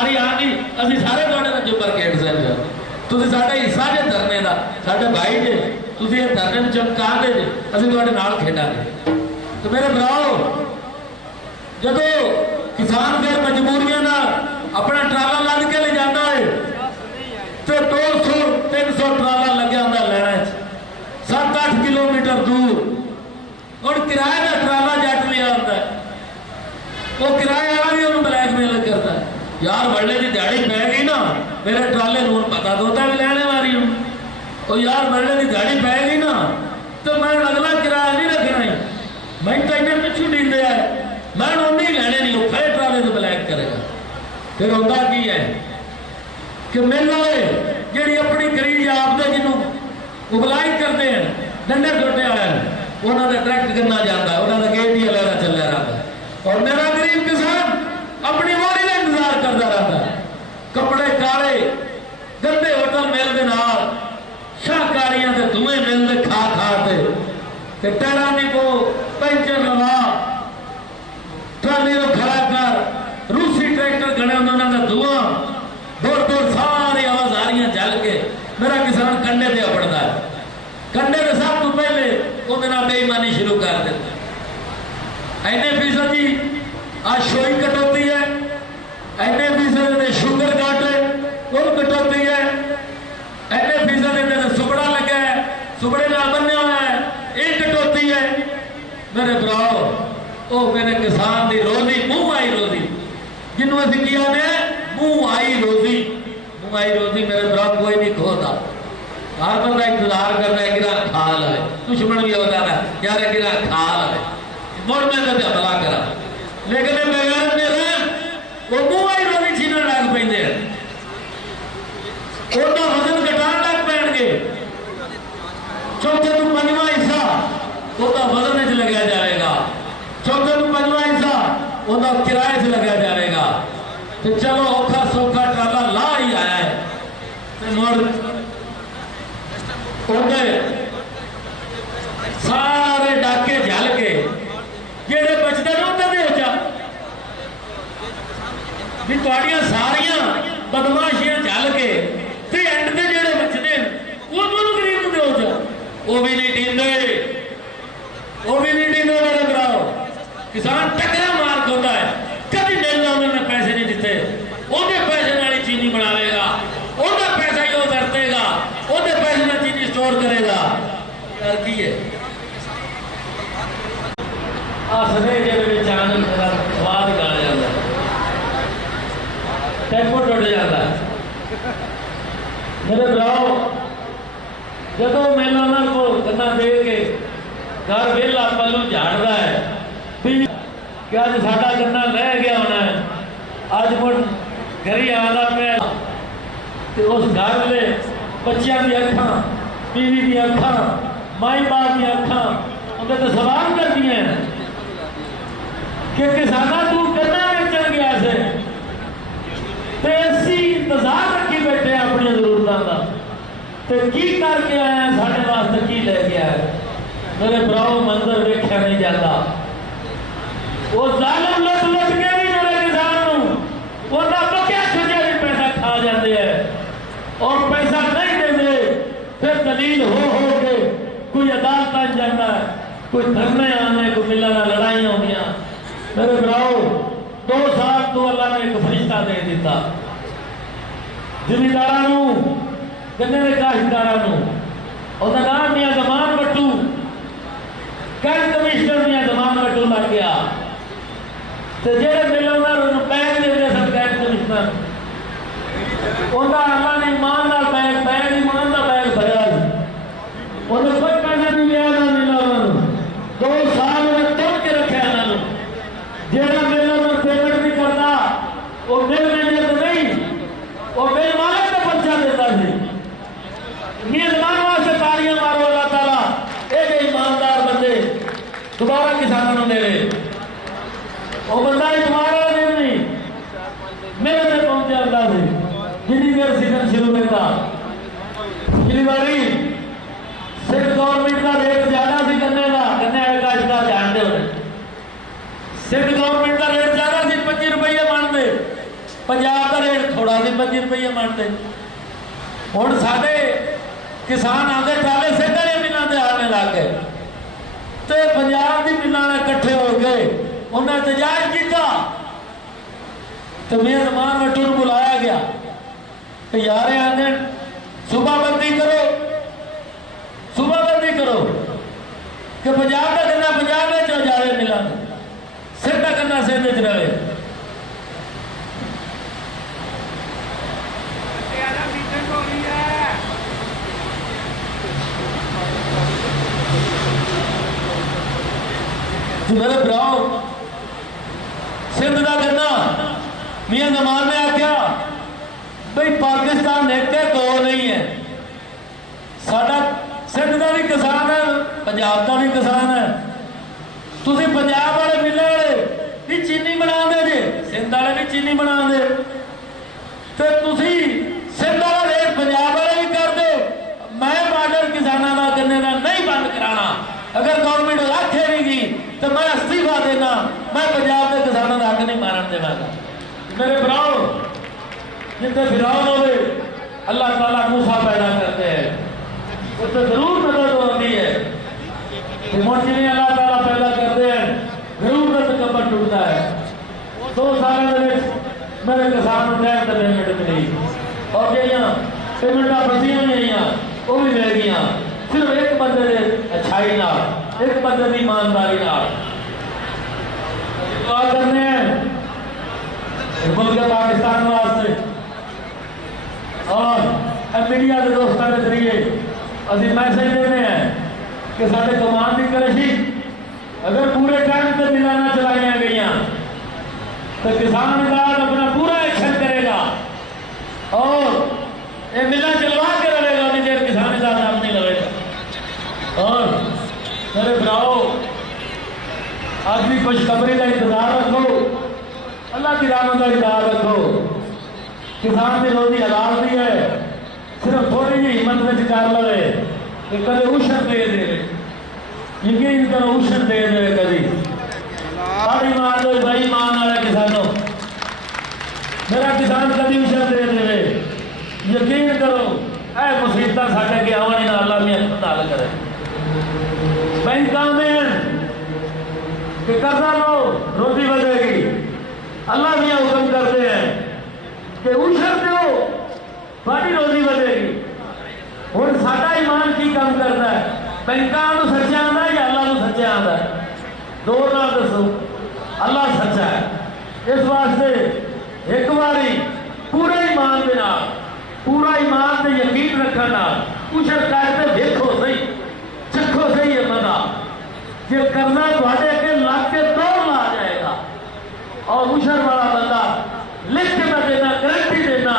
वारी आ गई असीं सारे तुहाडे नाल चुप करके हट सकदे तुसीं साडा हिस्सा जे धरने दा साडे भाई जे तुसीं इह धरने नूं चमका दे जे असीं तुहाडे नाल खेडांगे। तो मेरे भराओ जदों किसान फिर मजबूरियां नाल अपना ट्राला लद के ले जाता है तो 200-300 ट्राला लग्या हुंदा लैणा 7-8 किलोमीटर दूर और किराए का ट्राला जट लिया होता है वो किराए वाला भी उन्होंने ब्लैकमेल करता है यार बड़े की दिहाड़ी पै गई ना मेरे ट्राले नूं पता तो होता भी लैने वाली हूँ और यार बड़े की दिहाड़ी पै गई ना तो मैं अगला किराया नहीं रखना ही मैं तो इन्हें पिछू डी दिया है मैं उन्हें ही लैने नहीं वो खड़े ट्राले तो ब्लैक करेगा। फिर होता की है कि मेला जी अपनी गरीब आपदे जिन्होंने उबलाई करते हैं डंडे छोटे आए उन्होंने डायरेक्ट करना जाता है उन्होंने गेट ही अलग चलता रहता है और मेरा गरीब किसान अपनी वारी का इंतजार करता रहता है। कपड़े काले गंदे होटल मिलते नाल शाहकारियां ते धुएं मिलते खा खा के टैरा दी को पेंचर लवा ट्राली को खड़ा कर रूसी ट्रैक्टर गणे उन्होंने धुआं दूर दूर सारी आवाज आ रही जल के मेरा किसान कंडे पे अपड़ता है कंडे में सब तो पहले उन्हें बेईमानी शुरू कर देते एने फीसद जी आज शोई कटौती है एने फीसद ने शुगर काट है वो कटौती है एने फीसद ने सुपड़ा लगा है सुपड़े ना बनने हुआ है एक कटौती है। मेरे भराओ ओ मेरे किसान की रोजी मुंह आई रोजी जिन्हों असीं किया ने मुंह आई रोजी मेरे भराओ कोई नहीं खोता हर बंदा इंतजार करना है गिरा खा लाए दुश्मन भी होता है यार गिरा खा लाए मुड़ मैं तो हमला करा लेकिन बगैर मेरे वो मुंह आई रोटी छीनन लग पेंदे उनका वजन घटान लग पैणगे चौथे तो पंजवां हिस्सा उनका वजन च लग्या जाएगा चौथे तो पंजवां हिस्सा उनका किराए च लग्या जाएगा। तो चलो औखा सौखा ट्राला ला ही आया है तो मुड़ सारे डाके झल के जेड़े बचते उन्होंने हो जा भी तुहाड़ियां सारियां बदमाशियां झल के ते एंड ते जेड़े बचते उन्होंने गरीब दे हो जा वो भी नहीं टींदे मेरे भराओ किसान टकरा मार खोता है कभी मिलना उन्होंने पैसे नहीं दिते उन्हें पैसे वाली चीनी बना लेगा उन्हें पैसा ही वो वरतेगा उन्हें पैसे में चीनी स्टोर करेगा यार की है आसरे जेब चांद स्वाद गा जाता टेम्पो टुट जाता मेरे भराओ जदों मेला उन्होंने को गन्ना दे के घर वेला पल्लू झाड़ता है कि अज साडा गन्ना लह गया होना है अज मुड़ घरी आना पे ते उस घर में बच्चों की अखा बीवी की अखा माई बाप की अखा उन्हें तो सवाल करती हैं कि किसाना तू गन्ना बेचन गया से ते असी इंतजार रखी बैठे अपनी जरूरतों का ते की करके आया साढ़े वास्ते की लेके आया। मेरे भराओ मंदिर वेख्या नहीं जाता वो जालिम लुट लुट के भी मेरे किसान उन्हें बकिया छुटिया भी पैसा खा जाते हैं और पैसा नहीं देते फिर दलील हो के कोई अदालत जाता है कोई धरने आने कोई मिलना लड़ाइयां होंगे। मेरे भराओ 2 साल तो अल्लाह ने एक फरिश्ता दे दिता जिमीदारों गन्ने के काश्तकारों उहदा नाम मियां जमान बट्टू कैंट कमिश्नर मियां जमान बट्टू लग गया तो जेड़े मिलनदार उन्होंने बैग देते सन कैंट कमिश्नर उनका अल्लाह ने ईमान नाल बैग ईमान का बैग भरिया उन्हें कोई पैसा नहीं लिया ना मिला उन्होंने 2 साल उन्हें तोड़ के रखा इन्होंने जेड़ा मिलना पेमेंट नहीं करता वो मिल मैनेजर नहीं वो मिल मालिक का पर्चा देता सी मेजबान वास्ते तालियां मारो अल्लाह ताला ये ईमानदार बंदे दोबारा किसानों दे वो बंदा तुम्हारा दिन नहीं मेरे में पहुंचे अल्लाह से जितनी देर सीजन शुरू होता पिछली बारी सिख गवर्नमेंट का रेट ज्यादा सी गन्ने का इसका जानते हो सिख गवर्नमेंट का रेट ज्यादा सी 25 रुपये मानते पंजाब का रेट थोड़ा सी 25 रुपये मन से। हुण साडे किसान आते चाले सिंध वाली मिलों के आने लग गए, तो पंजाब की मिलों ने इकट्ठे हो गए, उन्हें एहतजाज किया। तो मेजमान वटू नूं बुलाया गया कि यार आंदे सूबाबंदी करो, सूबाबंदी करो कि पंजाब का गन्ना पंजाब में जाए, मिलों सिंध का गन्ना सिंध च रहे। मेरे भराओ सिंध का गन्ना मियां नमान ने आख्या भाई पाकिस्तान एक है दो नहीं है, साडा सिंध का भी किसान है पंजाब का भी किसान है। तुसी पंजाब वाले मिले वाले भी चीनी बना दे जे, सिंध वाले भी चीनी बना दे, तो तुसी सिंध वाला रेट पंजाब वाले भी कर दो। मैं बार्डर किसानों का गन्ने का नहीं बंद कराना, अगर गवर्नमेंट आखेगी तो मैं इस्तीफा देना, मैं पंजाब के किसानों का हक नहीं मारन देवांगा। मेरे भराओ जितने फिरौन होवे अल्लाह ताला मूसा पैदा करते हैं, उससे जरूर मदद होती है। जिन्हें अल्लाह ताला पैदा करते हैं जरूर कबर टूटता है। 2 साल मेरे किसान को टाइम तो पेमेंट मिली, और जहाँ पेमेंटा फसियां हुई वो भी मिल गई, सिर्फ एक बंदे ने अच्छाई ना, एक बंदे की ईमानदारी ना। दुआ करने मुल्क पाकिस्तान वास्ते और मीडिया के दोस्तों के जरिए अभी मैसेज देने हैं कि साढ़े कमान की करशी अगर पूरे टाइम से मिलाना चलाइया गई तो किसान कार्ड अपना पूरा एक्शन करेगा और ये मिला चलवा के रहेगा, नहीं देर किसान का नाम नहीं लगेगा। और मेरे भराओ आज भी खुशखबरी का इंतजार रखो, अल्लाह की रहमत का इंतजार रखो। किसान की रोजी हलाल भी है, सिर्फ थोड़ी जी हिम्मत में कर लवे कि कदे उशन दे दे, यकीन करो उशन दे दे कभी साड़ी मान लो भाई मान वाले किसानों, मेरा किसान कभी उशन दे दे, यकीन करो ऐ मुसीबत साढ़े के आने ना अल्लाह में हल करे। बैंक में कि कर्जा लो रोटी बचेगी, अल्लाह भी हुक्म करते हैं कि उशर दो थोड़ी रोजी बचेगी। हुण साडा ईमान की काम करता है, बैंकां नूं सच्चा आंदा या अल्लाह नूं सच्चा आंदा है? दो ना दसो, अल्लाह सच्चा है। इस वास्ते एक बारी पूरे ईमान के नाल, पूरा ईमान से यकीन रखना उशर करते देखो सही, चखो सही है मजा, जो करना थोड़े के लग के दौड़ ला जाएगा। और उशर वाला बंदा लिख के मैं देना, गारंटी देना,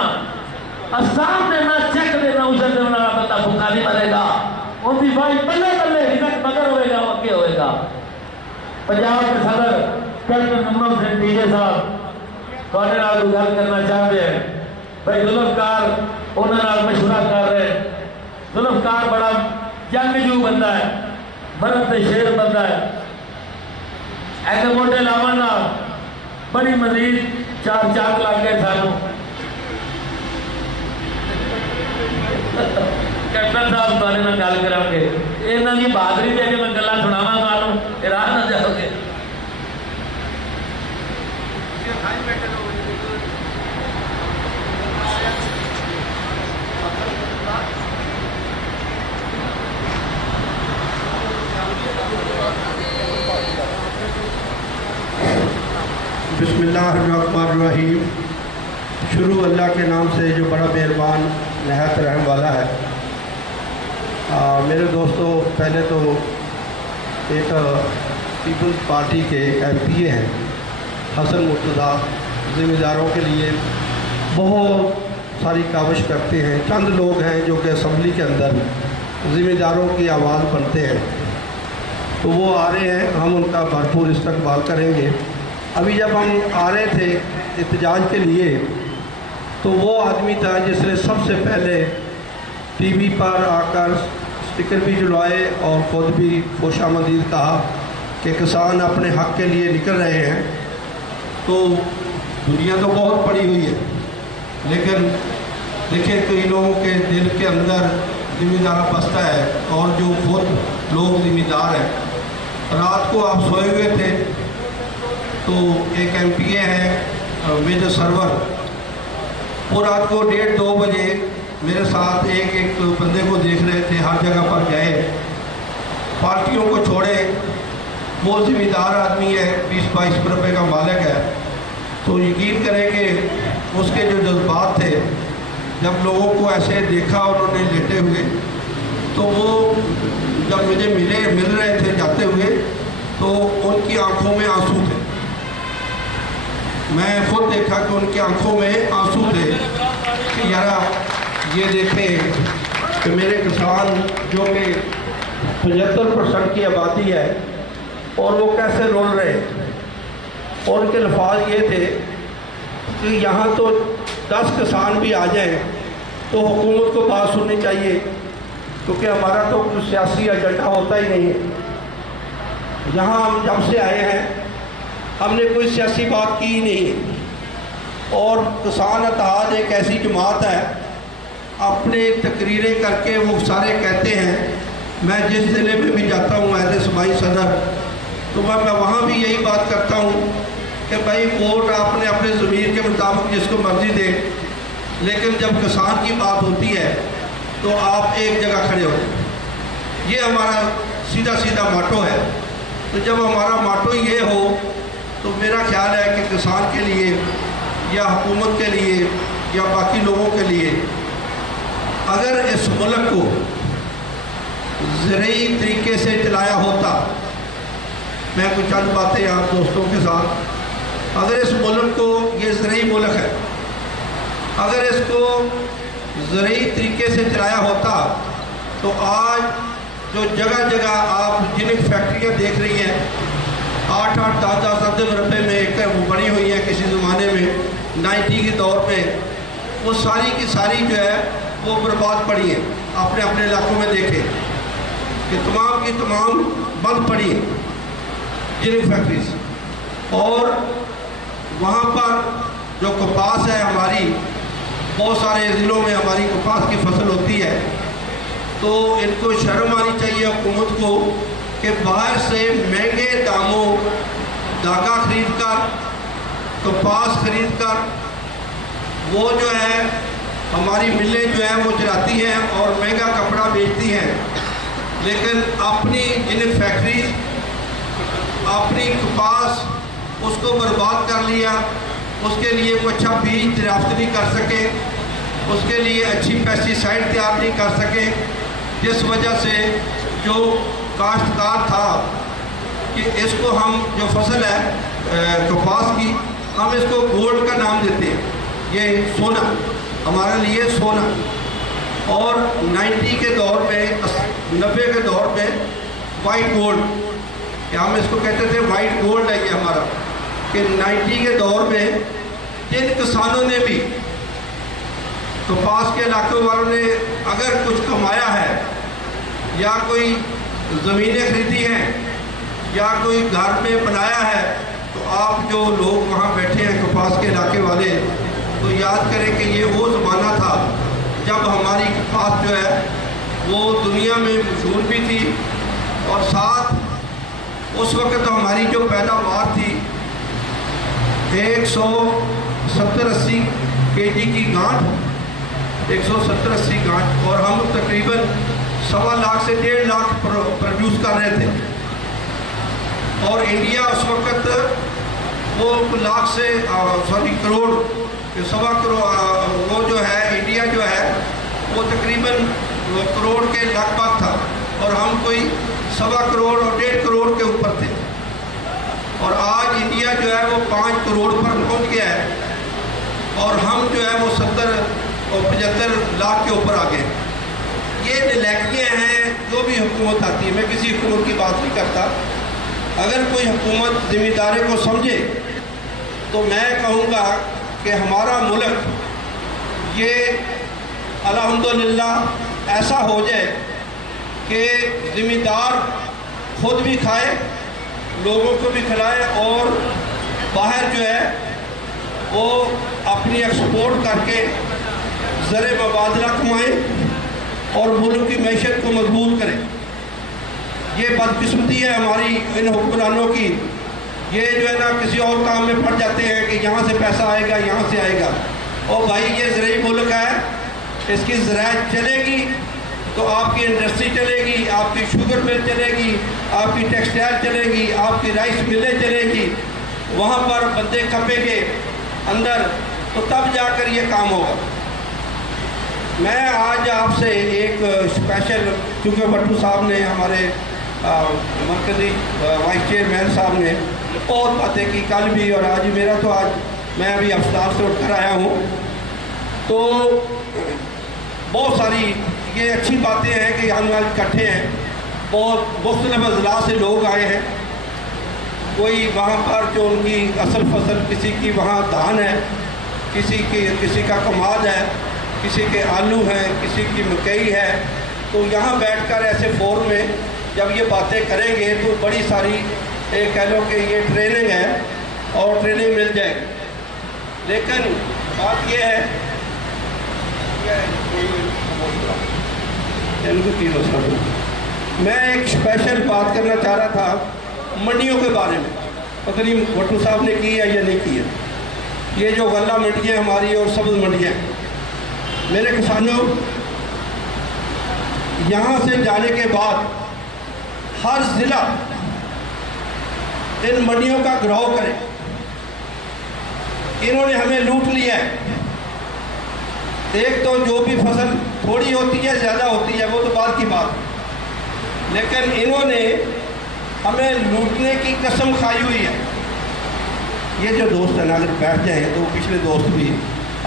आसान देना, चेक देना, उशर देने वाला बंदा भूखा नहीं मरेगा, उनकी भाई बल्ले बल्ले हिजक मगर होएगा, अगे होएगा। पंजाब के सदर कैप्टन मनमोहन सिंह डीजे साहब थोड़े नाल गल करना चाहते हैं। भाई जुल्फकार उन्होंने मशवरा कर रहे, जुल्फकार बड़ा जंगजू बंदा है, मरद ते शेर बंदा है, ऐसे मोटे लावन ना बड़ी मजीद 4 चाक लग गए सानू। कैप्टन साहब थोड़े नाल गल करांगे, इन्हां दी बहादरी दे के मैं गल्लां सुणावांगा, राह ना जाओगे। बिस्मिल्लाहिर्रहमानिर्रहीम। शुरू अल्लाह के नाम से जो बड़ा मेहरबान नहायत रहम वाला है। मेरे दोस्तों, पहले तो एक पीपल्स पार्टी के एमपीए हैं हसन मुर्तज़ा, ज़िम्मेदारों के लिए बहुत सारी काविश करते हैं। चंद लोग हैं जो कि असम्बली के अंदर ज़िम्मेदारों की आवाज़ बनते हैं, तो वो आ रहे हैं, हम उनका भरपूर इस्तकबाल करेंगे। अभी जब हम आ रहे थे एहतजाज के लिए, तो वो आदमी था जिसने सबसे पहले टीवी पर आकर स्टिकर भी जुलवाए और ख़ुद भी खुशामदीद कहा कि किसान अपने हक़ के लिए निकल रहे हैं। तो दुनिया तो बहुत पड़ी हुई है, लेकिन देखिए कई लोगों के दिल के अंदर जिम्मेदारा बसता है, और जो खुद लोग जिम्मेदार हैं, रात को आप सोए हुए थे तो एक MPA है मेजर सरवर, वो रात को 1:30-2 बजे मेरे साथ एक बंदे को देख रहे थे, हर जगह पर गए, पार्टियों को छोड़े, वो जिम्मेदार आदमी है, 20-22 रुपये का मालिक है, तो यकीन करें कि उसके जो जज्बात थे, जब लोगों को ऐसे देखा उन्होंने लेटे हुए, तो वो जब मुझे मिल रहे थे जाते हुए, तो उनकी आंखों में आंसू थे। मैं खुद देखा कि उनकी आंखों में आंसू थे कि यारा ये देखें कि मेरे किसान जो कि 75% की आबादी है, और वो कैसे रोल रहे, और उनके लफ्ज़ ये थे कि यहाँ तो 10 किसान भी आ जाएं तो हुकूमत को बात सुननी चाहिए, क्योंकि हमारा तो कुछ सियासी एजेंडा होता ही नहीं है। यहाँ हम जब से आए हैं हमने कोई सियासी बात की ही नहीं है, और किसान इत्तेहाद एक ऐसी जमात है, अपने तकरीरें करके वो सारे कहते हैं, मैं जिस ज़िले में भी जाता हूँ एज ए सूबाई सदर, तो मैं वहाँ भी यही बात करता हूँ कि भाई वोट आपने अपने ज़मीर के मुताबिक जिसको मर्ज़ी दे, लेकिन जब किसान की बात होती है तो आप एक जगह खड़े हो। ये हमारा सीधा सीधा माटो है। तो जब हमारा माटो ये हो तो मेरा ख्याल है कि किसान के लिए या हुकूमत के लिए या बाकी लोगों के लिए, अगर इस मुल्क को ज़रूरी तरीके से चलाया होता, मैं कुछ चंद बातें आप दोस्तों के साथ, अगर इस मुल्क को, ये ज़रूरी मुल्क है, अगर इसको ज़रूरी तरीके से चलाया होता तो आज जो जगह जगह आप जिन फैक्ट्रियाँ देख रही हैं 8-8, 10-10 रुपये में एकड़ वो बनी हुई हैं, किसी ज़माने में 90 के दौर में वो सारी की सारी जो है वो बर्बाद पड़ी है। अपने अपने इलाकों में देखें कि तमाम की तमाम बंद पड़ी है जिन फैक्ट्रीज, और वहाँ पर जो कपास है हमारी, बहुत सारे ज़िलों में हमारी कपास की फसल होती है, तो इनको शर्म आनी चाहिए हुकूमत को कि बाहर से महंगे दामों धागा खरीद कर, कपास खरीद कर, वो जो है हमारी मिलें जो है वो चलाती हैं और महंगा कपड़ा बेचती हैं, लेकिन अपनी जिन फैक्ट्रीज अपनी कपास उसको बर्बाद कर लिया, उसके लिए कोई अच्छा बीज दरियाफ्त नहीं कर सके, उसके लिए अच्छी पेस्टिसाइड तैयार नहीं कर सके, जिस वजह से जो काश्तकार था कि इसको हम जो फसल है कपास की, हम इसको गोल्ड का नाम देते हैं, ये सोना, हमारे लिए सोना। और 90 के दौर में, 90 के दौर में वाइट गोल्ड, क्या हम इसको कहते थे, वाइट गोल्ड है ये हमारा, कि 90 के दौर में जिन किसानों ने भी, कपास के इलाके वालों ने अगर कुछ कमाया है या कोई ज़मीनें खरीदी हैं या कोई घर में बनाया है, तो आप जो लोग वहाँ बैठे हैं कपास के इलाके वाले, तो याद करें कि ये वो ज़माना था जब हमारी कपास जो है वो दुनिया में मशहूर भी थी, और साथ उस वक्त तो हमारी जो पैदावार थी 170-80 kg की गांठ, 170-80 गांठ, और हम तकरीबन 1.25 लाख से 1.5 लाख प्रोड्यूस कर रहे थे। और इंडिया उस वक्त वो लाख से करोड़, 1.25 करोड़, वो जो है इंडिया जो है वो तकरीबन करोड़ के लगभग था, और हम कोई 1.25 करोड़ और 1.5 करोड़ के ऊपर थे। और आज इंडिया जो है वो 5 करोड़ पर पहुंच गया है, और हम जो है वो 70 और 75 लाख के ऊपर आ गए। ये नलायकियाँ हैं जो भी हुकूमत आती है, मैं किसी हुकूमत की बात नहीं करता, अगर कोई हुकूमत जिम्मेदारी को समझे तो मैं कहूँगा कि हमारा मुल्क ये अल्हम्दुलिल्लाह ऐसा हो जाए कि ज़िम्मेदार खुद भी खाए, लोगों को भी खिलाए, और बाहर जो है وہ اپنی ایکسپورٹ کر کے زر مبادلہ کمائیں اور ملک کی معیشت کو مضبوط کریں. یہ بدقسمتی ہے ہماری ان حکمرانوں کی. یہ جو ہے نا کسی اور کام میں پڑ جاتے ہیں کہ یہاں سے پیسہ آئے گا, یہاں سے آئے گا. اور بھائی یہ زرعی ملک ہے, اس کی زراعت چلے گی تو آپ کی انڈسٹری چلے گی, آپ کی شوگر مل چلے گی, آپ کی ٹیکسٹائل چلے گی, آپ کی رائس ملیں چلے گی. وہاں پر بندے کھپیں گے اندر تو تب جا کر یہ کام ہوگا. میں آج آپ سے ایک اسپیشل, کیونکہ بٹو صاحب نے ہمارے مرکزی وائس چیئرمین صاحب نے بہت باتیں کی کل بھی اور آج میرا تو آج میں ابھی اسپتال سے اٹھ کر آیا ہوں, تو بہت ساری یہ اچھی باتیں ہیں کہ ہم آج اکٹھے ہیں. بہت مختلف اضلاع سے لوگ آئے ہیں. کوئی وہاں پر جو ان کی اصل فصل, کسی کی وہاں دھان ہے, کسی کا کماد ہے, کسی کے آلو ہیں, کسی کی مکئی ہے. تو یہاں بیٹھ کر ایسے فورم میں جب یہ باتیں کریں گے تو بڑی ساری کہہ لو کہ یہ ٹریننگ ہے اور ٹریننگ مل جائے گی. لیکن بات یہ ہے میں ایک اسپیشل بات کرنا چاہ رہا تھا منڈیوں کے بارے میں. پتہ نہیں بٹو صاحب نے کی ہے یا نہیں کی ہے. یہ جو غلہ منڈیاں ہماری اور سبز منڈیاں, میرے کسانوں, یہاں سے جانے کے بعد ہر ضلع ان منڈیوں کا گھراؤ کرے. انہوں نے ہمیں لوٹ لیا ہے. ایک تو جو بھی فصل تھوڑی ہوتی ہے زیادہ ہوتی ہے وہ تو بعد کی بات, لیکن انہوں نے ہمیں لوٹنے کی قسم کھائی ہوئی ہے. یہ جو دوست ہیں نا اگر بیٹھ جائیں تو پچھلے دوست بھی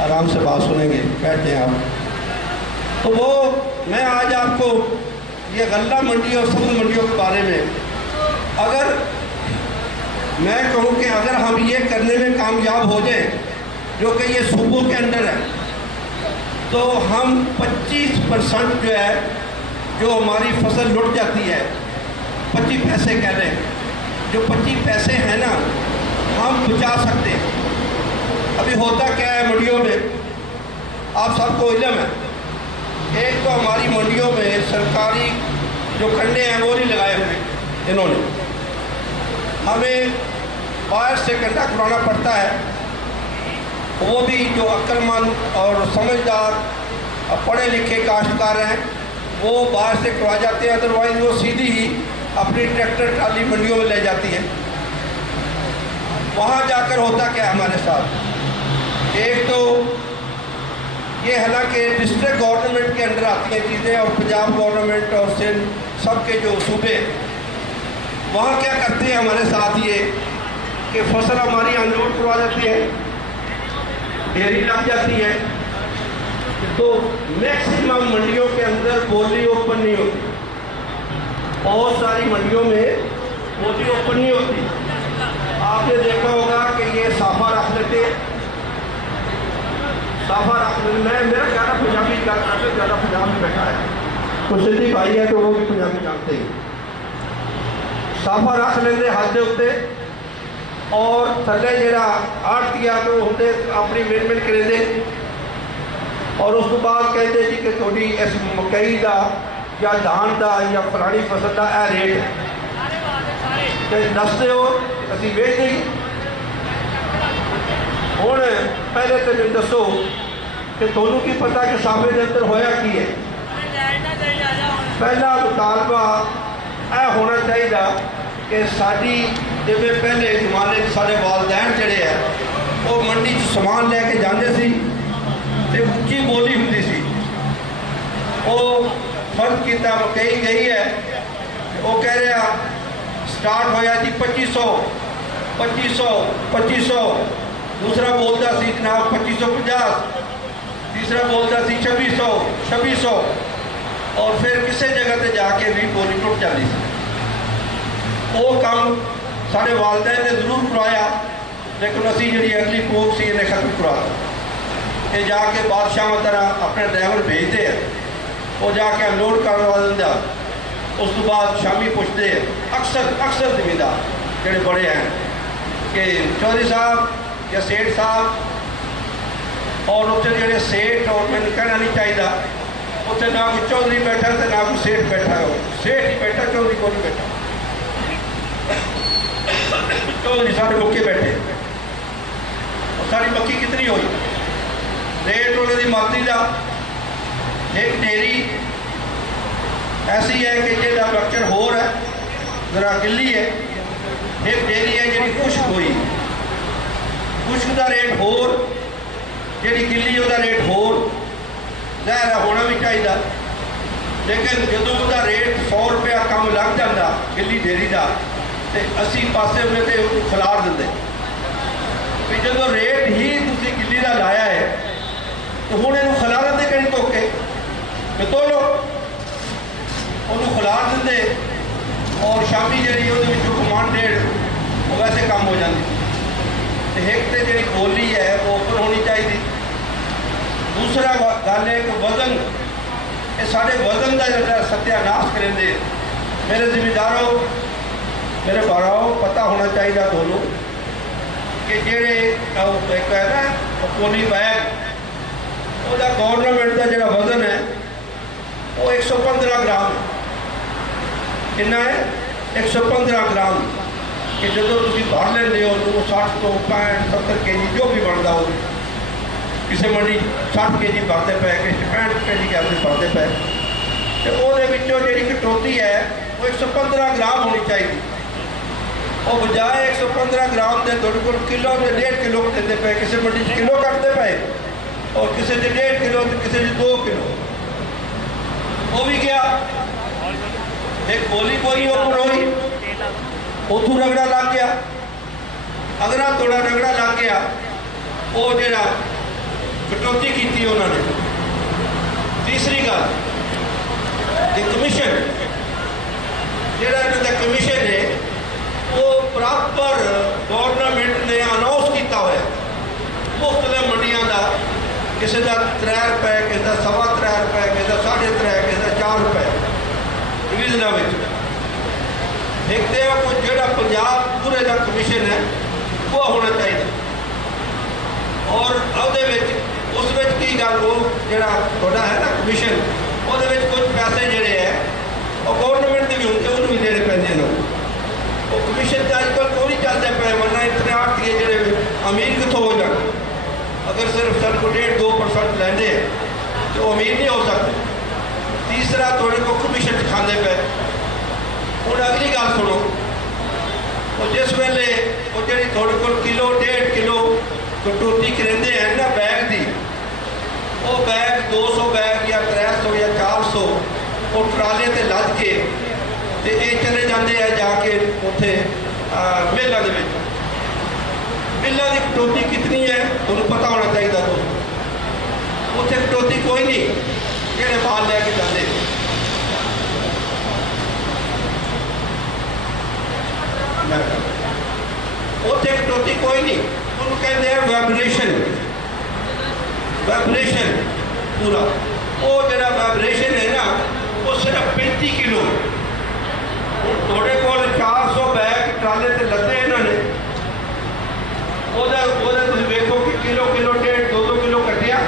آرام سے بات سنیں گے, بیٹھ جائیں آپ. تو وہ میں آج آپ کو یہ غلہ منڈی اور سبز منڈیوں کے بارے میں اگر میں کہوں کہ اگر ہم یہ کرنے میں کامیاب ہو جائیں جو کہ یہ صوبوں کے اندر ہے, تو ہم 25% جو ہے جو ہماری فصل لٹ جاتی ہے, 25 پیسے کہہ رہے ہیں, جو 25 پیسے ہیں نا ہم بچا سکتے ہیں. ابھی ہوتا کیا ہے منڈیوں میں, آپ سب کو علم ہے. ایک تو ہماری منڈیوں میں سرکاری جو کنڈے ہیں وہ نہیں لگائے ہوئے انہوں نے. ہمیں باہر سے کنڈا کھلانا پڑتا ہے, وہ بھی جو عقل مند اور سمجھدار پڑھے لکھے کاشتکار ہیں وہ باہر سے کروا جاتے ہیں, ادروائز وہ سیدھی ہی اپنی ٹریکٹر ٹرالی منڈیوں میں لے جاتی ہے. وہاں جا کر ہوتا کیا ہمارے ساتھ, ایک تو یہ حالانکہ ڈسٹرکٹ گورنمنٹ کے اندر آتی ہیں چیزیں اور پنجاب گورنمنٹ اور سندھ سب کے جو صوبے, وہاں کیا کرتے ہیں ہمارے ساتھ یہ کہ فصل ہماری انلوڈ کروا جاتی ہے, ڈھیری لگ جاتی ہے, تو میکسیمم منڈیوں کے اندر بولی اوپن نہیں ہوتی. بہت ساری منڈیوں میں بولی اوپن نہیں ہوتی. آپ نے دیکھا ہوگا کہ یہ صافہ رکھ لیتے ہیں, صافہ رکھ لیتے. میں میرا زیادہ پنجابی زیادہ پنجاب میں بیٹھا ہے, تو سندھی بھائی ہے تو وہ بھی پنجابی جانتے ہیں. صافہ رکھ لیتے ہاتھ دے ہوتے اور تھلے جڑا آٹ دیا تو ہوتے اپنی مینمنٹ کرے دے, اور اس کو بعد کہتے جی کہ تھوڑی اس مکئی دا یا دھان دا یا فلانی فصل دا اے ریٹ ہے, دستے ہو اسی بیچ دیں. ہوں پہلے تو میں دسو کہ تھوڑوں کی پتہ کہ صافے دے اندر ہویا کی ہے. پہلا مطالبہ اے ہونا چاہیے کہ ساری جب پہلے زمانے سارے والدین جڑے ہیں وہ منڈی سامان لے کے جاندے سی تے اچھی بولی ہوتی سی. وہ فرض کیتا مکئی گئی ہے, وہ کہہ رہا سٹارٹ ہویا جی 2500, دوسرا بولتا سی جناب 2550, تیسرا بولتا سی 2600, اور پھر کسی جگہ تے جا کے بھی بولی ٹوٹ جاتی سی. وہ کام سارے والدین نے ضرور کروایا, لیکن اسی جڑی اگلی کوک سی انہیں ختم کروا یہ جا کے بادشاہ طرح اپنے ڈرائیور بھیجتے ہیں, وہ جا کے انلوڈ کروا دینا. اس تو بعد شامی پوچھتے ہیں اکثر زمیندار جڑے بڑے ہیں کہ چودھری صاحب یا سیٹھ صاحب और उत्थे जेडे सेठ और मैंने कहना नहीं चाहिए उत्थे ना कोई चौधरी बैठा तो ना कोई सेठ बैठा हो सेठ ही बैठा चौधरी को नहीं बैठा चौधरी सारे मुक्के बैठे और सारी मक्की कितनी हुई रेट उन्होंने मर्जी का एक डेयरी ऐसी है कि जेड़ा स्ट्रक्चर होर है जरा गिली है एक डेयरी है जी खुश्क हुई खुश्क का रेट होर जी गिली उसका रेट होर ज़ाहिर है होना भी चाहिए लेकिन जो उसका रेट 100 रुपया कम लग जाता गिली डेयरी का तो 80 पासे में तो खिलार देंगे भी जो रेट ही तुम गिली का लाया है तो हूँ ये खिलारन के कहीं धोखे तो तोलो उन्होंने खिलार देंगे और शामी जी कमांड डेढ़ वो वैसे कम हो जाती तो एक तो जी बोली है वो ओपन होनी चाहिए दूसरा गल है कि वजन ये साढ़े वजन का जो सत्यानाश करेंगे मेरे जिम्मेदारों मेरे भाराओं पता होना चाहिए दोनों कि जेड़े एक है ना पोली बैग उसका गवर्नमेंट का जो वजन है वो 115 ग्राम कितना है 115 ग्राम कि जो तुम भर लेंगे हो तो 60 तो 65 70 kg जो भी बनता हो किसी मंडी 60 kg भरते पे किसी 65 kg के भरते पे तो वो जी कटौती है वो 115 ग्राम होनी चाहिए और बजाय 115 ग्राम के थोड़े को किलो के 1.5 किलो देते पे किसी मंडी किलो कटते पे और किसी 1.5 किलो तो किसी 2 किलो वो भी क्या एक बोली कोई ओपन हुई उतों रगड़ा लग गया अगरा थोड़ा रगड़ा लग गया वो जरा कटौती की उन्होंने तीसरी गल कमीशन जरा इन्होंने कमीशन है वो प्रॉपर गवर्नमेंट ने अनाउंस किया हुआ मुख्तलिफ मंडियों का किसी का 3 रुपए किसी का 3.25 रुपए किसी का 3.5 किसी का 4 रुपए डिवीजनों में एक तो जो पंजाब पूरे का कमीशन है वो होना चाहिए और उस की गल वो जोड़ा थोड़ा है ना कमीशन वो कुछ पैसे जोड़े है और गवर्नमेंट के भी होंगे उन्होंने भी देने पैंते हैं वो कमीशन तो अजकल को नहीं चलते पे वरना इतने आर्थिक जोड़े अमीर कितों हो जाए अगर सिर्फ सर को 1.5-2% लेंगे तो अमीर नहीं हो सकते तीसरा थोड़े को कमीशन खाते पे हूँ अगली गल सुनो वो जिस वेले वो जी थोड़े को किलो 1.5 किलो कटौती करेंगे हैं ना बैग की वो बैग 200 बैग या 300 या 400 वो ट्राले से लद के ते ये चले जाते हैं जाके उत्थे मिलों के मिलों की कटौती कितनी है तुम्हें पता होना चाहिए दोस्तों उत्थे कटौती कोई नहीं जेडे माल लैके जाते उत्थे कटौती कोई नहीं उन्होंने कहते हैं वाइब्रेशन पूरा वो जो वाइब्रेशन है ना वो सिर्फ 35 किलो थोड़े को 400 बैग ट्राले से लदे इन्होंने तुम देखो कि किलो 1.5-2 किलो कटिया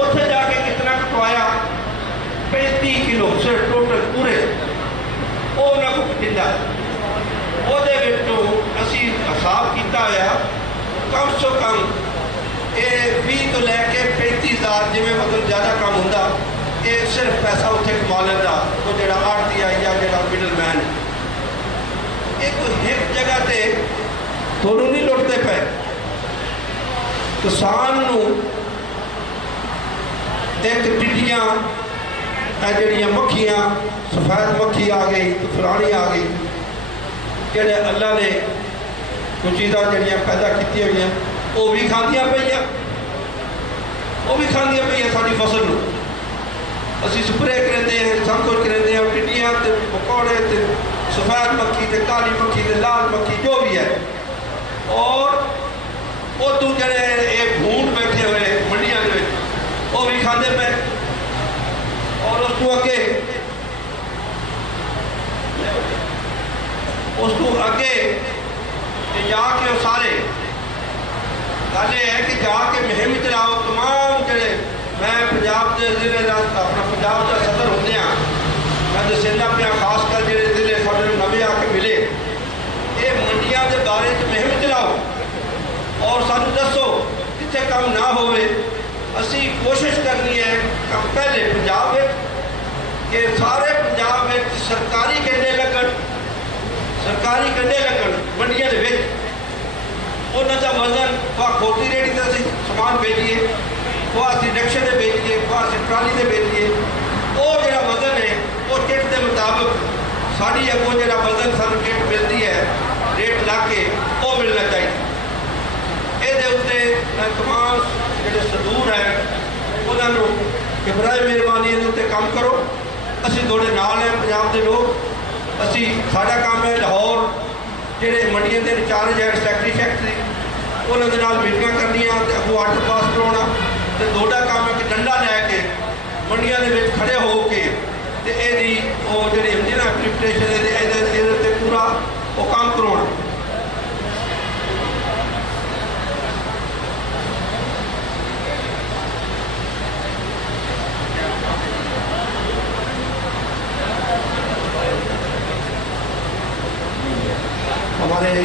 उत्थे जाके कितना कटवाया 35 किलो सिर्फ टोटल पूरे वो उन्होंने को कटिंदा वो असी हिसाब किया हुआ कम से कम ये 20 तो लैके 35,000 जिमें मतलब ज़्यादा कम होंगे ये सिर्फ पैसा उत्थे कमा लेंदा वो जो आड़ती आई या जो मिडल मैन एक जगह से थोनों नहीं लुटते पे किसान एक टिड्डियाँ जड़ियाँ मक्खियाँ सफेद मक्खी आ गई तो फलानी आ गई जोड़े अल्लाह ने कुछ चीज़ा जड़ियाँ पैदा की हुई वो भी खादियाँ पे साड़ी फसल में असी स्प्रे करेंगे हैं सब कुछ करेंगे हैं टिड्डियाँ पकौड़े सफेद मक्खी काली मक्खी लाल मक्खी जो भी है और वो तू जड़े ये भूड बैठे हुए मंडिया के वो भी खाते पे और उस अगे जाके वो सारे گل یہ ہے کہ جا کے مہم چلاؤ تمام جڑے میں پنجاب کے ضلع اپنا پنجاب کا صدر ہوتے ہیں میں دسنا پیا خاص کر جڑے ضلع سارے نویں آ کے ملے یہ منڈیاں کے بارے مہم چلاؤ اور سانو دسو جتنے کام نہ ہوئے اسی کوشش کرنی ہے پہلے پنجاب کہ سارے پنجاب میں سرکاری کنڈے لگن منڈیاں دے وچ انہوں کا وزن خواہ کھوتی ریڑھی تے اسی سامان بھیجیے خواہ اسی رکشے دے بھیجیے خواہ اسی ٹرالی دے بھیجیے وہ جڑا وزن ہے وہ کٹ دے مطابق ساری اگوں جڑا وزن سانو کٹ ملتی ہے ریٹ لا کے وہ ملنا چاہیے یہ تمام جڑے صدور ہیں انہوں نے کہ برائے مہربانی یہ کام کرو اسی تھوڑے نال ہیں پنجاب کے لوگ اسی ساڈا کام ہے لاہور جہے منڈیاں کے انچارج ہے سیکٹری انہوں کے میٹنگ کرنی اگوں آرڈر پاس کرا تو دوڑا کام ہے کہ ڈنڈا لے کے منڈیاں کے کھڑے ہو کے یہ جی ہوتی نا امپلیمنٹیشن یہ پورا وہ کام کرا ہمارے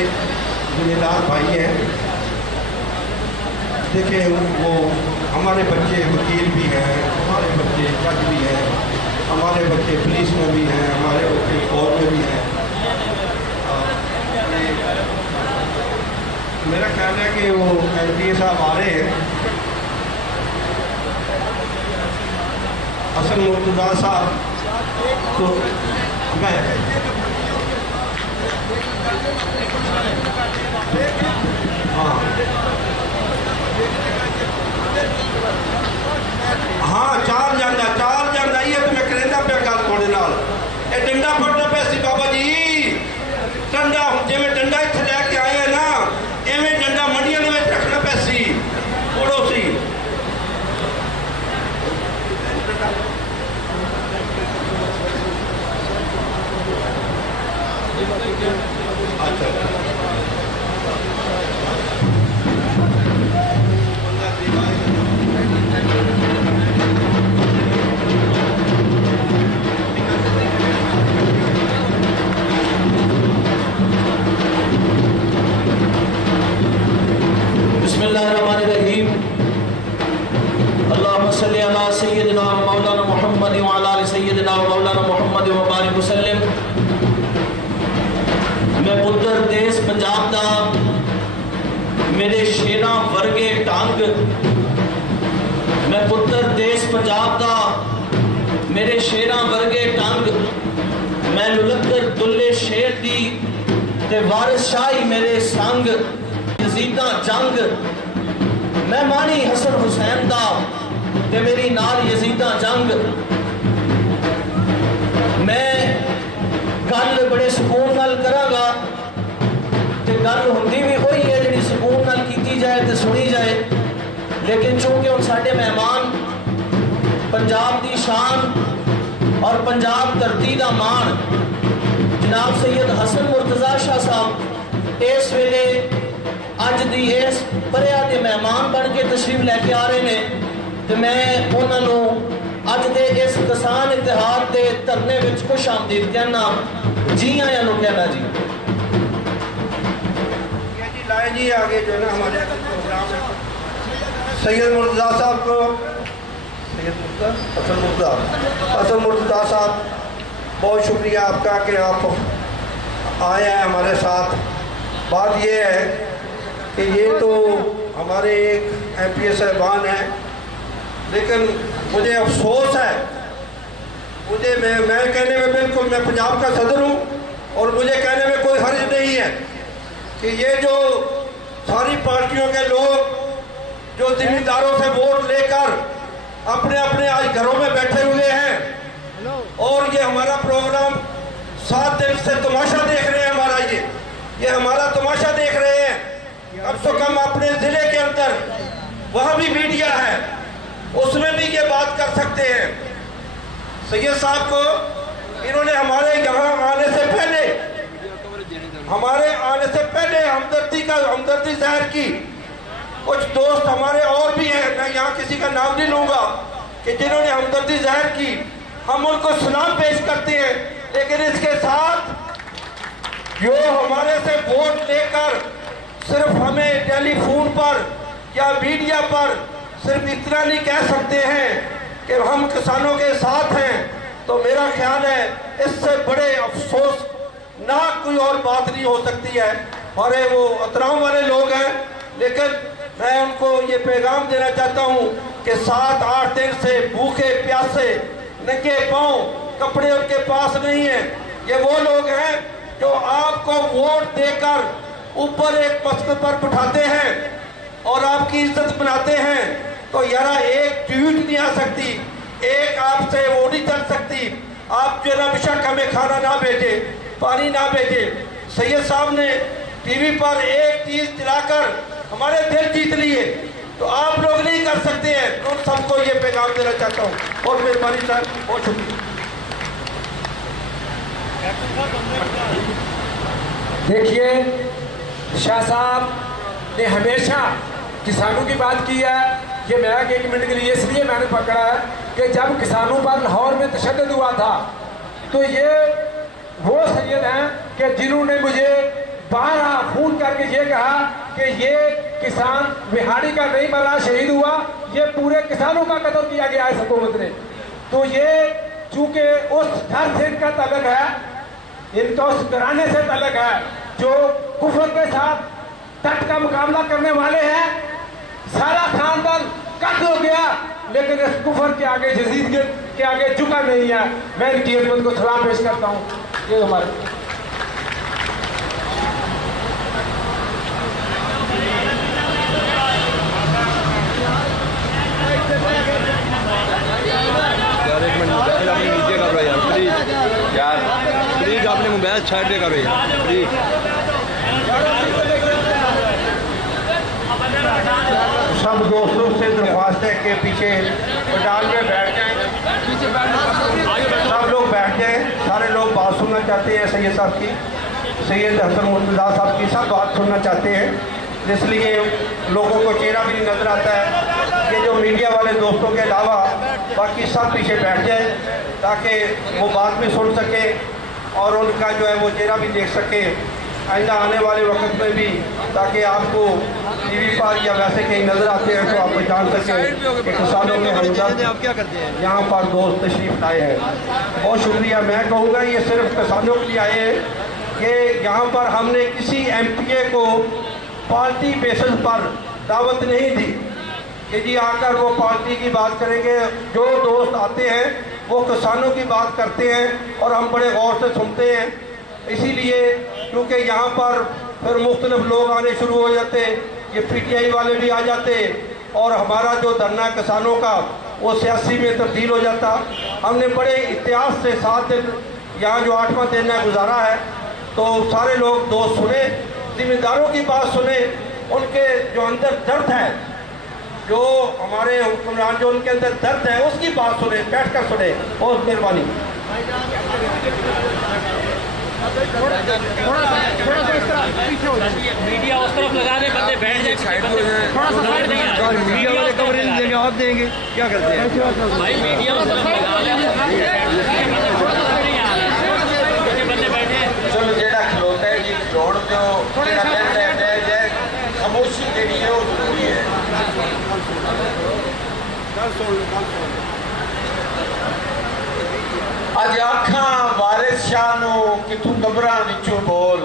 ذمہ دار بھائی ہیں دیکھیں وہ ہمارے بچے وکیل بھی ہیں ہمارے بچے جج بھی ہیں ہمارے بچے پولیس میں بھی ہیں ہمارے بچے فوج میں بھی ہیں میرا خیال ہے کہ وہ ایم پی اے صاحب آ رہے ہیں حسن مرتضیٰ صاحب تو میں ہاں چال جانا یہ تو میں کرنا پیا گل تھوڑے نال یہ ڈنڈا پھڑنا پیا سی بابا جی ڈنڈا جی میں ڈنڈا اتنے لے کے آئے ہیں نا ایویں ڈنڈا منڈیاں میں رکھنا پیا سی پڑو سی بسم اللہ الرحمن الرحیم اللہم صلی علی سیدنا و مولانا محمد و علی آل سیدنا و مولانا محمد و بارک وسلم میں پتر دیس پنجاب دا میرے شیراں ورگے ٹانگ میں پتر دیس پنجاب دا میرے شیراں ورگے ٹانگ میں للکر دلے شیر دی تے وارث شاہی میرے سنگ یزیداں جنگ میں مانی حسن حسین دا تے میری نال یزیداں جنگ میں گل بڑے سکون نال کراں گا تے گل ہوندی بھی ہوئی ہے جڑی سکون نال کیتی جائے تے سنی جائے لیکن چونکہ ان ساڈے مہمان پنجاب دی شان اور پنجاب دھرتی دا مان جناب سید حسن مرتضیٰ شاہ صاحب اس ویلے اج دی اس پریا دے مہمان بن کے تشریف لے کے آ رہے ہیں تو میں انہوں نے اج دے اس کسان اتحاد دے دھرنے وچ خوش آمدید کہنا جی آیا نو کہنا جی لائے جی آگے جو ہے نا ہمارے پروگرام ہے سید مرتضیٰ صاحب کو حسن مرتضیٰ صاحب بہت شکریہ آپ کا کہ آپ آئے ہیں ہمارے ساتھ بات یہ ہے کہ یہ تو ہمارے ایک ایم پی اے صاحبان ہیں لیکن مجھے افسوس ہے مجھے میں کہنے میں بالکل میں پنجاب کا صدر ہوں اور مجھے کہنے میں کوئی حرج نہیں ہے کہ یہ جو ساری پارٹیوں کے لوگ جو ذمہ داروں سے ووٹ لے کر اپنے اپنے آج گھروں میں بیٹھے ہوئے ہیں اور یہ ہمارا پروگرام 7 دن سے تماشا دیکھ رہے ہیں یہ ہمارا تماشا دیکھ رہے ہیں کم سے کم اپنے ضلع کے اندر وہاں بھی میڈیا ہے اس میں بھی یہ بات کر سکتے ہیں سید صاحب کو انہوں نے ہمارے یہاں آنے سے پہلے ہمدردی ظاہر کی कुछ दोस्त हमारे और भी हैं, मैं यहाँ किसी का नाम नहीं लूँगा, कि जिन्होंने हमदर्दी ज़ाहिर की, हम उनको सलाम पेश करते हैं। लेकिन इसके साथ जो हमारे से वोट लेकर सिर्फ हमें टेलीफोन पर या मीडिया पर सिर्फ इतना नहीं कह सकते हैं कि हम किसानों के साथ हैं, तो मेरा ख्याल है इससे बड़े अफसोस ना कोई और बात नहीं हो सकती है। हमारे वो अतराम वाले लोग हैं, लेकिन मैं उनको ये पैगाम देना चाहता हूँ कि 7-8 दिन से भूखे प्यासे नंगे पांव, कपड़े उनके पास नहीं है, ये वो लोग हैं जो आपको वोट देकर ऊपर एक मस्तक पर बिठाते हैं और आपकी इज्जत बनाते हैं। तो यार एक ट्वीट नहीं आ सकती, एक आपसे वो नहीं चल सकती, आप जो ना बेशक हमें खाना ना भेजे, पानी ना भेजे। सैयद साहब ने टीवी पर एक चीज दिलाकर हमारे दिल जीत लिए, तो आप लोग नहीं कर सकते हैं। तो सबको ये पैगाम देना चाहता हूँ। बहुत मेहरबानी सर, बहुत शुक्रिया। देखिए, शाह साहब ने हमेशा किसानों की बात की है। ये मैं 1 मिनट के लिए इसलिए मैंने पकड़ा है कि जब किसानों पर लाहौर में तशद्दुद हुआ था, तो ये वो सैयद हैं कि जिन्होंने मुझे 12 फोन करके ये कहा कि ये किसान बिहारी का नहीं मरा, शहीद हुआ, ये पूरे किसानों का कत्ल किया गया है हुकूमत ने। तो ये चूंकि उस घर से इनका तल्लुक है, इनका उस घराने से तल्लुक है जो कुफर के साथ तट का मुकाबला करने वाले हैं। सारा खानदान कत्ल हो गया, लेकिन इस कुफर के आगे, यजीद के आगे झुका नहीं है। मैं इनकी अजमत को सलाम पेश करता हूँ। ये हमारे प्लीज आपने मोबाइल छाट देगा भैया, प्लीज। सब दोस्तों से दरख्वास्त है कि पीछे पटाल में बैठ जाएं, सब लोग बैठ जाएं। सारे लोग बात सुनना चाहते हैं सैयद साहब की, सैयद हसन मुर्तज़ा साहब की, सब बात सुनना चाहते हैं, इसलिए लोगों को चेहरा भी नहीं नजर आता है। ये जो मीडिया वाले दोस्तों के अलावा बाकी सब पीछे बैठ जाए ताकि वो बात भी सुन सके और उनका जो है वो चेहरा भी देख सके आइंदा आने वाले वक्त में भी, ताकि आपको टीवी पर या वैसे कहीं नजर आते हैं तो आप जान सकें कि किसानों के हमदर्द आप क्या करते हैं? यहाँ पर दोस्त तशरीफ लाए हैं। बहुत शुक्रिया। मैं कहूँगा ये सिर्फ किसानों के लिए आए हैं कि यहाँ पर हमने किसी MPA को पार्टी बेसिस पर दावत नहीं दी कि जी आकर वो पार्टी की बात करेंगे। जो दोस्त आते हैं वो किसानों की बात करते हैं और हम बड़े गौर से सुनते हैं। इसीलिए क्योंकि यहाँ पर फिर मुख्तलिफ लोग आने शुरू हो जाते, ये PTI वाले भी आ जाते और हमारा जो धरना किसानों का वो सियासी में तब्दील हो जाता। हमने बड़े इतिहास से 7 दिन यहाँ जो 8वां दिन है गुजारा है, तो सारे लोग दोस्त सुने, जिम्मेदारों की बात सुने, उनके जो अंदर दर्द है, जो हमारे हुक्मरान जो उनके अंदर दर्द है उसकी बात सुने, बैठ कर सुने। बहुत मेहरबानी। मीडिया उस तरफ लगा दे, बंदे बैठ जाए, साइड हो जाए, मीडिया वाले कवरेज देंगे, आप देंगे, क्या करते हैं भाई? मीडिया उस तरफ लगा बंदे बैठे। चलो जेड़ा खलोता है जी खलोड़ जो खामोशी जी है वो जरूरी है। अज आखा वारिस शाह नू किथों कबरां विचों बोल,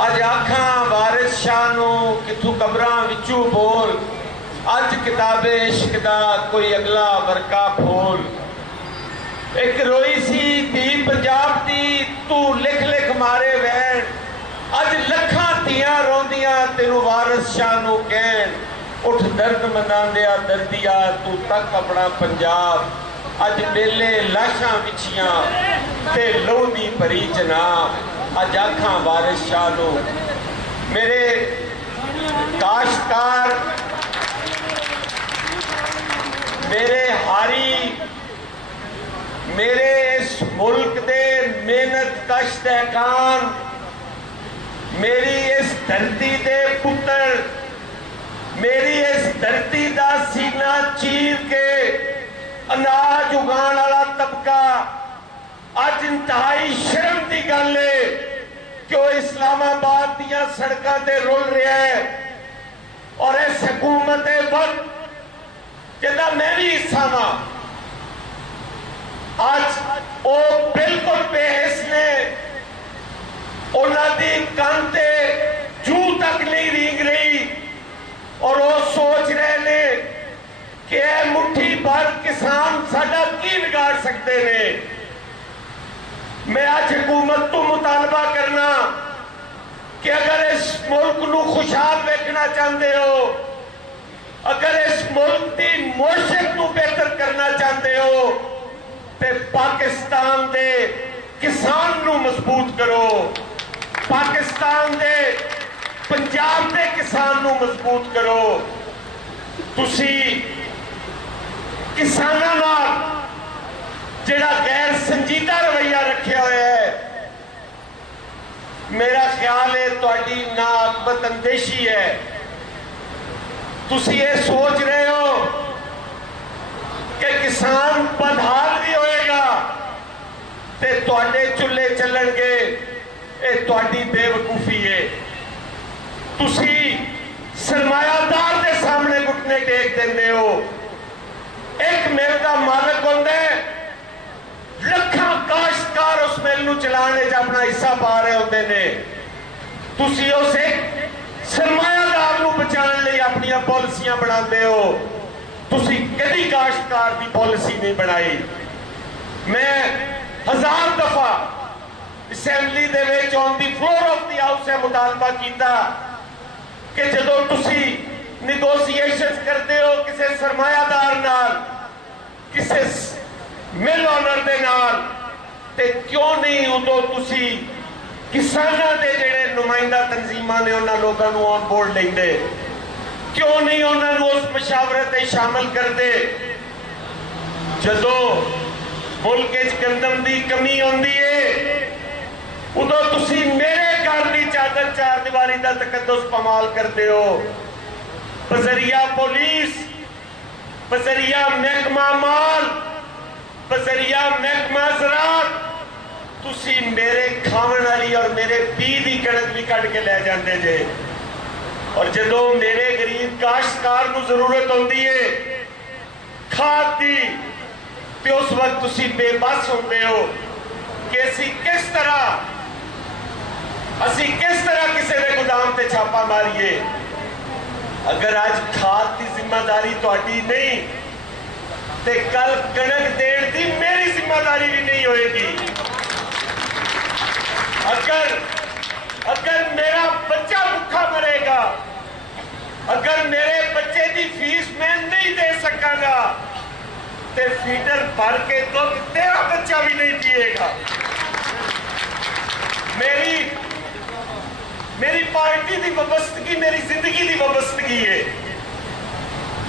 अज आखा वारिस शाह नू किथों कबरां विचों बोल, अज किताबे इश्क दा कोई अगला वर्का खोल। एक रोई सी धी पंजाब दी तू लिख लिख मारे वैन, अज लखां धीआं रोंदियां तेनू वारिस शाह नू कहन, उठ दर्द मनांदिया दर्दिया तू तक अपना पंजाब। अज मेले लाशां विछियां ते लहू दी भरी जनाब, अज आखां वारिस शाह नू। मेरे काश्तकार, मेरे हारी, मेरे इस मुल्क दे मेहनत कश दहकान, मेरी इस धरती दे पुत्र मेरी इस धरती का सीना चीर के अनाज उगाने वाला तबका अज इंतहाई शर्म की गल है कि वो इस्लामाबाद दियां सड़कों ते रुल रहा है। और इस हुकूमत वक्त जिहदा मैं भी हिस्सा वा, आज वो बिल्कुल बेहिस ने, उन्होंने कंन ते जू तक नहीं रींग रही और वो सोच रहे ने कि यह मुट्ठी भर किसान साडा की बिगाड़ सकते ने। मैं आज हुकूमत को मुतालबा करना कि अगर इस मुल्क को खुशहाल देखना चाहते हो, अगर इस मुल्क की मुआशरत को बेहतर करना चाहते हो, तो पाकिस्तान के किसान को मजबूत करो, पाकिस्तान के पंजाब के किसान को मजबूत करो। तुसी किसानों नाल जिहड़ा गैर संजीदा रवैया रखा हुआ है, मेरा ख्याल है तुहाडी नाअकबत अंदेशी है। तुसी ये सोच रहे हो कि किसान बदहाल भी होएगा ते तुहाडे चुल्हे चलणगे, ये तुहाडी बेवकूफी है। तुसी सरमायादार के सामने घुटने टेक देंदे हो। एक मिल का मालिक होंदा है, लखां काश्तकार उस मिल नूं चलाने च अपना हिस्सा पा रहे होंदे ने। तुसी उस एक सरमायादार नूं बचाने लई अपनी पॉलिसियां बनाते हो। तुसी कदी काश्तकार की पॉलिसी नहीं बनाई। मैं 1000 दफा assembly they which on the floor of the house से मुतालबा किया कि जदों तुसी निगोशिएशन करते हो किसी सरमायादार नाल, किसी मिल ऑनर दे नाल, ते क्यों नहीं उदों तुसी किसानां दे जिहड़े नुमाइंदा तंजीमां ने उन्हां लोकां नूं ऑन बोर्ड लैंदे? क्यों नहीं उन्हां नूं उस मशावरत में शामिल करते? जदों मुल्क च गंदम की कमी आउंदी है, उदों तुसी मेरे घर की चादर चार दीवारी का तकद्दुस पमाल करते हो। बजरिया पुलिस, बजरिया महकमा माल, बजरिया महकमा ज़राअत, तुसी मेरे खावन वाली और मेरे पी दी कणक भी कट के ले जाते जे। और जदों मेरे गरीब काश्तकार को जरूरत होती है खाद की, तो उस वक्त तुसी बेबस होते हो कि असी किस तरह किसी के गोदाम पे छापा मारिए। अगर आज खाद की जिम्मेदारी तुहाडी नहीं, तो कल कणक देण की मेरी जिम्मेदारी भी नहीं होएगी। अगर मेरा बच्चा भूखा मरेगा, अगर मेरे बच्चे की फीस मैं नहीं दे सकांगा, तो फीडर भर के दूध तेरा बच्चा भी नहीं पिएगा। मेरी पार्टी की वाबस्तगी मेरी जिंदगी की वाबस्तगी है,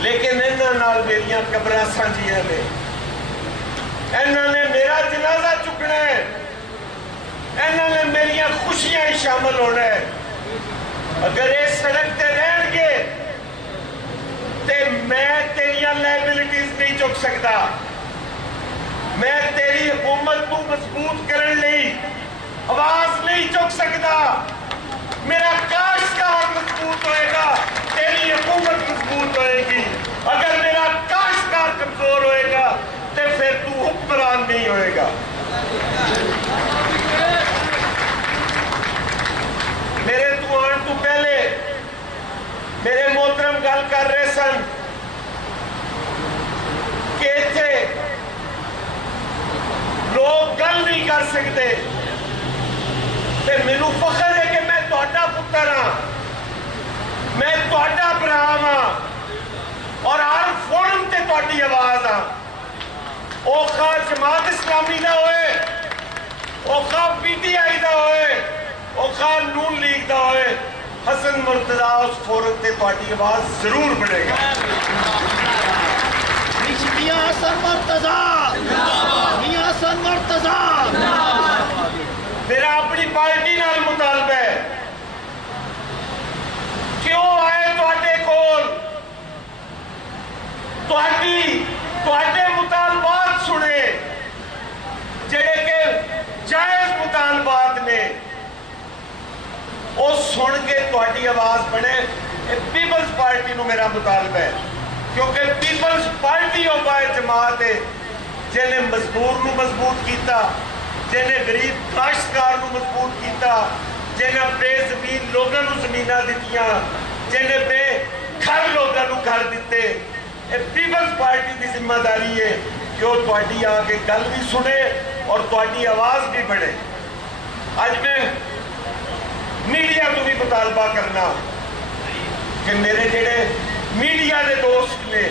लेकिन इन्हां नाल मेरियां कब्रां सांझियां ने। इन्हां ने मेरा जनाजा चुकना है, इन्हां ने मेरियां खुशियां ही शामिल होना है। अगर ये सड़क ते रहणगे ते मैं तेरियां लाइबिलिटीज नहीं चुक सकता। मैं तेरी हुकूमत को मजबूत करने लई आवाज नहीं चुक सकता। मेरा काश्तकार मजबूत होएगा, तेरी हुकूमत मजबूत होएगी। अगर मेरा काश्तकार कमजोर होएगा तो फिर तू हुक्मरान नहीं होएगा। मेरे तू आने तो पहले मेरे मोहतरम गल कर रहे सन कि इत्थे लोग गल नहीं कर सकते। ते मैनू फख्र है कि मैं तुहाडा पुत्तर हाँ, मैं तुहाडा भरा हाँ और हर फोरम ते तुहाडी आवाज हाँ। ओ खा जमात इस्लामी दा होए, ओ खा PTI दा होए, ओ खा नून लीग दा होए, हसन मुर्तजा उस फोरम ते तुहाडी आवाज जरूर बढ़ेगा। मियां हसन मुर्तजा, मियां हसन मुर्तजा। मेरा अपनी पार्टी नाल मुतालबा है, क्यों आए तुहाडे कोल سن کے تہاڈی آواز بنے. پیپلز پارٹی نو میرا مطالبہ ہے کیونکہ پیپلز پارٹی او باہر جماعت ہے جنہیں مزدور نو مضبوط کیتا, جنہیں غریب کاشتکار نو مضبوط کیتا, جنہیں بے زمین لوگوں نو زمیناں دتیاں, جنہیں بے گھر لوگوں نو گھر دیتے. پیپلز پارٹی کی ذمہ داری ہے کہ وہ تہاڈی آ کے گل بھی سنے اور تہاڈی آواز بھی بڑھے. اج میں میڈیا تو بھی مطالبہ کرنا کہ میرے جڑے میڈیا دے دوست نے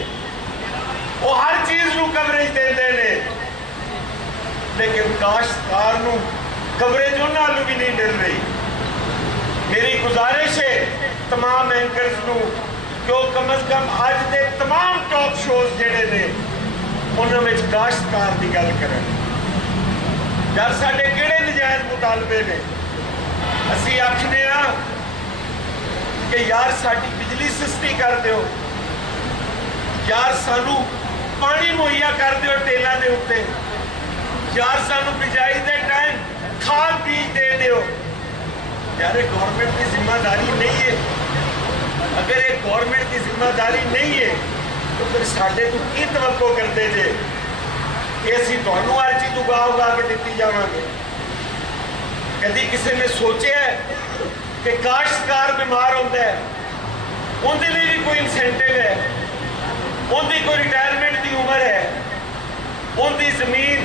وہ ہر چیز نو کوریج دیندے نے لیکن کاشتکار نو کوریج انہاں نو بھی نہیں مل رہی. میری گزارش ہے تمام اینکرز نو کہ وہ کم از کم اج دے تمام ٹاپ شوز جڑے نے انہاں وچ کاشتکار دی گل کرن. یار ساڈے کیڑے نجائز مطالبے نے؟ اسی آکھنے ہاں کہ یار ساڈی بجلی سستی کر دیو, یار سانو پانی مہیا کر دیو ٹیلاں دے اوتے, یار سانو بجائی دے ٹائم کھاد بیج دے دیو. یار یہ گورنمنٹ کی ذمہ داری نہیں ہے. اگر یہ گورنمنٹ کی ذمہ داری نہیں ہے تو پھر ساڈے تو کی توقع کرتے جے کہ اسی تہانوں ہر چیز اگا کے دیتی جاواں گے؟ کدی کسی نے سوچیا ہے کہ کاشتکار بیمار ہوتا ہے ان کے لیے بھی کوئی انسینٹیو ہے, ان کی کوئی ریٹائرمنٹ کی عمر ہے, ان کی زمین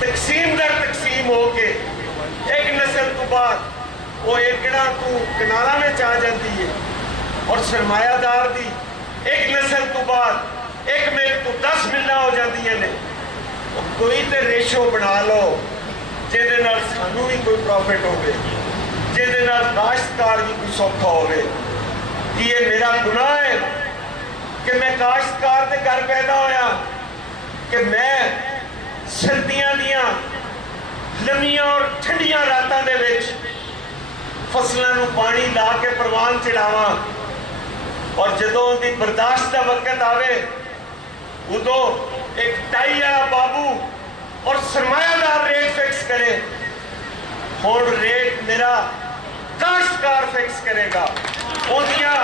تقسیم در تقسیم ہو کے ایک نسل تو بعد وہ ایکڑا تو کنالاں میں آ جاتی ہے اور سرمایہ دار دی ایک نسل تو بعد ایک مل تو 10 ملاں ہو جاتی ہیں. کوئی تے ریشو بنا لو جہدے نال سانو بھی کوئی پروفٹ ہوگے, جہدے نال کاشتکار بھی کوئی سوکھا ہوگے. یہ میرا گناہ ہے کہ میں کاشتکار دے گھر پیدا ہویا, کہ میں سردیاں دیاں لمیاں اور ٹھنڈیاں راتاں دے وچ فصلاں نو پانی لا کے پروان چڑھاواں اور جدوں دی برداشت دا وقت آوے ادو ایک ٹائی والا بابو اور سرمایہ دار ریٹ فکس کرے. ہون ریٹ میرا کاشتکار فکس کرے گا, اونیاں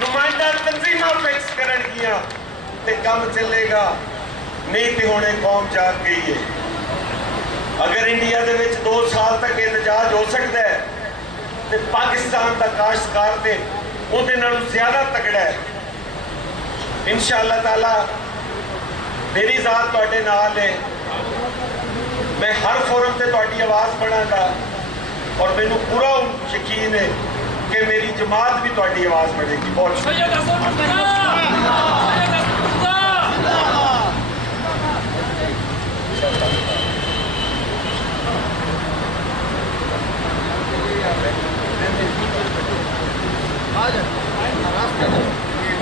نمائندہ تنظیمہ فکس کرن گیاں تے کم چلے گا. نہیں تے ہونے قوم جاگ گئی ہے. اگر انڈیا دے وچ 2 سال تک احتجاج ہو سکتا ہے تے پاکستان دا کاشتکار تے اودے نالوں زیادہ تگڑا ہے. انشاءاللہ تعالی میری ذات تہاڈے نال ہے, میں ہر فورم تے تہاڈی آواز بڑھاں گا اور مینوں پورا یقین ہے کہ میری جماعت بھی تہاڈی آواز بڑھے گی. بہت شکریہ.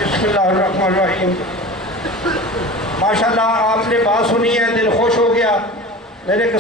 بسم اللہ الرحمن الرحیم. ماشاءاللہ آپ نے بات سنی ہے, دل خوش ہو گیا. میرے